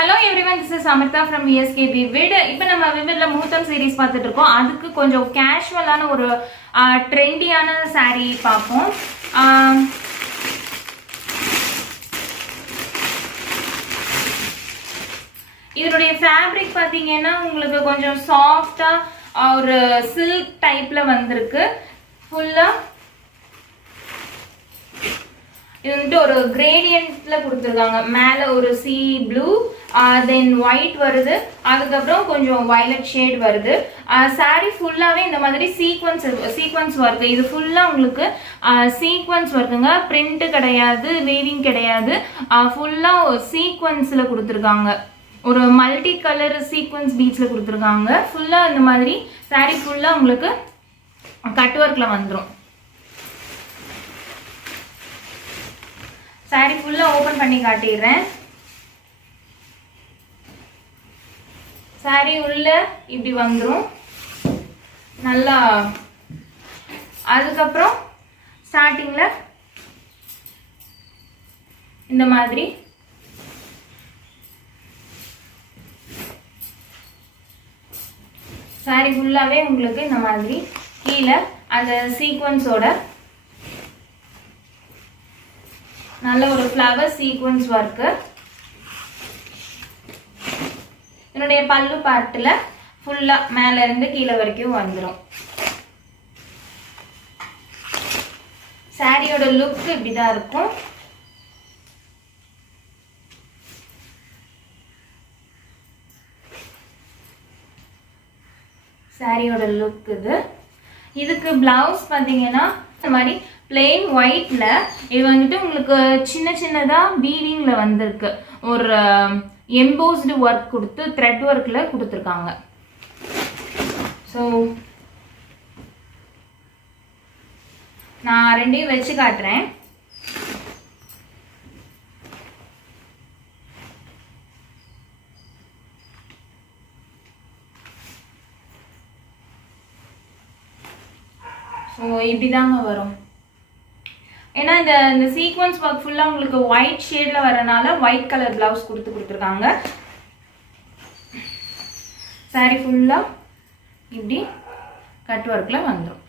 Hello everyone, this is Amrita from ESK Vivid. இப்போ நம்ம விவிட்ல முகூர்த்தம் சீரிஸ் பார்த்துட்டு இருக்கோம். அதுக்கு கொஞ்சம் கேஷுவலான ஒரு ட்ரெண்டியான saree பார்ப்போம். இதனுடைய ஃபேப்ரிக் பாத்தீங்கன்னா உங்களுக்கு கொஞ்சம் சாஃப்ட்டா ஒரு சில்க் டைப்ல வந்திருக்கு. ஃபுல்லா இது வந்து ஒரு கிரேடியன்ட்ல கொடுத்திருக்காங்க. மேல ஒரு சி ப்ளூ, தென் ஒயிட் வருது, அதுக்கப்புறம் கொஞ்சம் வயலட் ஷேட் வருது. சாரி ஃபுல்லாவே இந்த மாதிரி சீக்வன்ஸ் வருது. இது ஃபுல்லா உங்களுக்கு சீக்வன்ஸ் வருதுங்க. பிரிண்ட் கிடையாது, வீவிங் கிடையாது, ஃபுல்லா சீக்வன்ஸ்ல கொடுத்திருக்காங்க. ஒரு மல்டி கலர் சீக்வன்ஸ் பீட்ஸ்ல கொடுத்திருக்காங்க. ஃபுல்லா இந்த மாதிரி சாரி ஃபுல்லா உங்களுக்கு கட் ஒர்க்ல வந்துடும். சாரி ஃபுல்லா ஓபன் பண்ணி காட்டிடுறேன். சாரி உள்ள இப்படி வந்துடும் நல்லா. அதுக்கப்புறம் ஸ்டார்டிங்ல இந்த மாதிரி சாரி ஃபுல்லாவே உங்களுக்கு இந்த மாதிரி கீழே அந்த சீக்வன்ஸோட நல்ல ஒரு ஃப்ளவர் சீக்வன்ஸ் ஒர்க்கு. என்னுடைய பல்லு பார்ட்டில் ஃபுல்லா மேல இருந்து கீழே வரைக்கும் வந்துடும். சாரியோட லுக் இப்படிதான் இருக்கும். சாரியோட லுக் இதுக்கு பிளவுஸ் பார்த்தீங்கன்னா இந்த மாதிரி பிளெயின் ஒயிட்ல இது வந்துட்டு உங்களுக்கு சின்ன சின்னதா வீவிங்ல வந்திருக்கு. ஒரு எம்போஸ்டு ஒர்க் கொடுத்து த்ரெட் ஒர்க்ல கொடுத்துருக்காங்க. ஸோ நான் ரெண்டையும் வச்சு காட்டுறேன். ஸோ இப்படிதாங்க வரும். ஏன்னா இந்த சீக்வன்ஸ் ஒர்க் ஃபுல்லா உங்களுக்கு ஒயிட் ஷேட்ல வரனால ஒயிட் கலர் பிளவுஸ் கொடுத்துருக்காங்க. சாரி ஃபுல்லா இப்படி கட் ஒர்க்ல வந்துடும்.